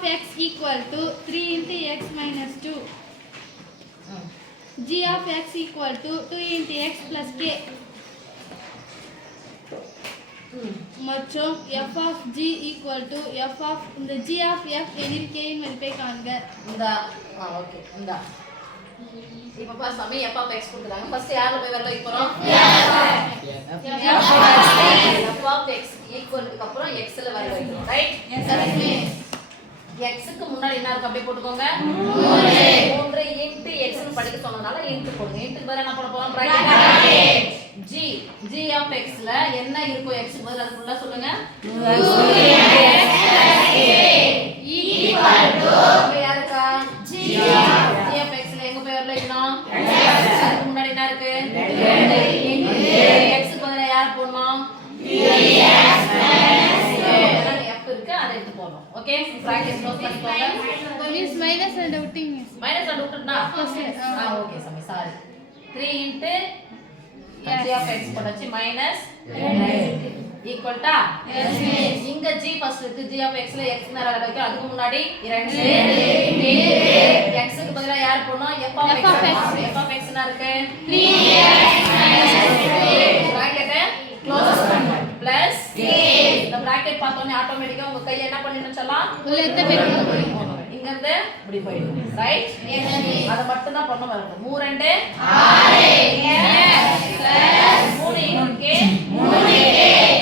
of x equal to 3 into x minus 2. G of x equal to 2 into x plus k. மற்றும் f of g equal to f of இந்த g of f எனில் k இன் மதிப்பை காண்க. இந்த okay இந்த இப்போ pass சாமி f of x கொடுத்தாங்க. ஃபர்ஸ்ட் யார்ல போய் வரல போறோம்? f of x equal க்கு அப்புறம் x ல வர வைக்கணும். ரைட்? x க்கு முன்னாடி என்ன இருக்கு அப்படியே போட்டுக்கோங்க. 3 into x னு படிக்க சொன்னதால into போடுங்க. into க்கு பதிலா என்ன போட போறோம்? bracket g of x ல என்ன இருக்கும் x க்கு பதிலா அது ஃபுல்லா சொல்லுங்க. 2x + k equal to யாருக்கா? g of x ல எங்க போய் வரல வைக்கணும்? அதுக்கு முன்னாடி என்ன இருக்கு? 2 x க்கு பதிலா யார் போடணும்? 3x + k இருக்கு அதை எடுத்து போடணும். ஓகே பிராக்கெட் க்ளோஸ் பண்ணிக்கோங்க. Means minus and outing minus and அவுட்னா ஓகே சாமி sorry 3 into g of x போட்டாச்சு மைனஸ் 2 ஈக்குவல் டு இங்க g ஃபர்ஸ்ட் இருக்கு g of x ல x நேரா வைக்க அதுக்கு முன்னாடி 2 x க்கு பதிலா யார் போடணும்? f of x என்ன இருக்கு? 3x - 2 பிராக்கெட் க்ளோஸ் பண்ணுங்க பிளஸ் இந்த பிராக்கெட் பார்த்தோனே ஆட்டோமேட்டிக்கா உங்க கையை என்ன பண்ணிடணும் சொல்லலாம்? உள்ள எந்த பேர் இங்க இருந்து இப்படி போயிடும். ரைட்? அத மட்டும் தான் பண்ண வரணும். 3 2 6 plus 3 k 3k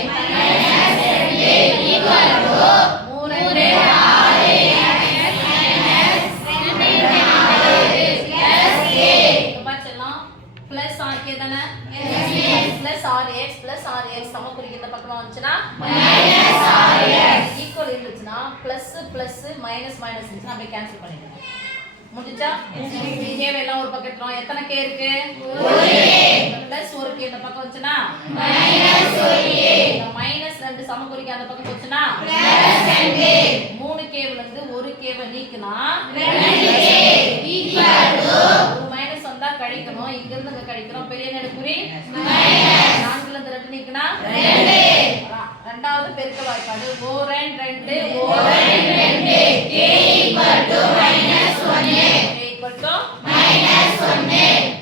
minus 2 equal to 3 2 6 minus 2 plus k இப்ப பாத்தீங்கன்னா பிளஸ் k தானே? பிளஸ் 6x பிளஸ் 6x சமக்குறிக்கு இந்த பக்கமா வந்துச்சுனா மைனஸ் 6x ஈக்குவல் இருந்துச்சுனா பிளஸ் பிளஸ் மைனஸ் மைனஸ் இருந்துச்சுனா அப்படியே கேன்சல் பண்ணிடுங்க. முடிஞ்சா? k எல்லாம் ஒரு பக்கம் எடுத்துறோம். எத்தனை k இருக்கு? 1k பிளஸ் 1k இந்த பக்கம் வந்துச்சுனா மைனஸ் 1k இந்த மைனஸ் 2 சமக்குறிக்கு அந்த பக்கம் போச்சுனா பிளஸ் 2k 3k ல இருந்து 1k வை நீக்கினா 2k ஈக்குவல் டு ஒரு மைனஸ் வந்தா கழிக்கணும். இங்க இருந்து அங்க கழிக்கிறோம். பெரிய நெடுக்குறி மைனஸ் 4 ல இருந்து 2 நீக்கினா 2 இரண்டாவது பெருக்க வாய்ப்பாடு 4 2 4 2 k equal to -1 k equal to -1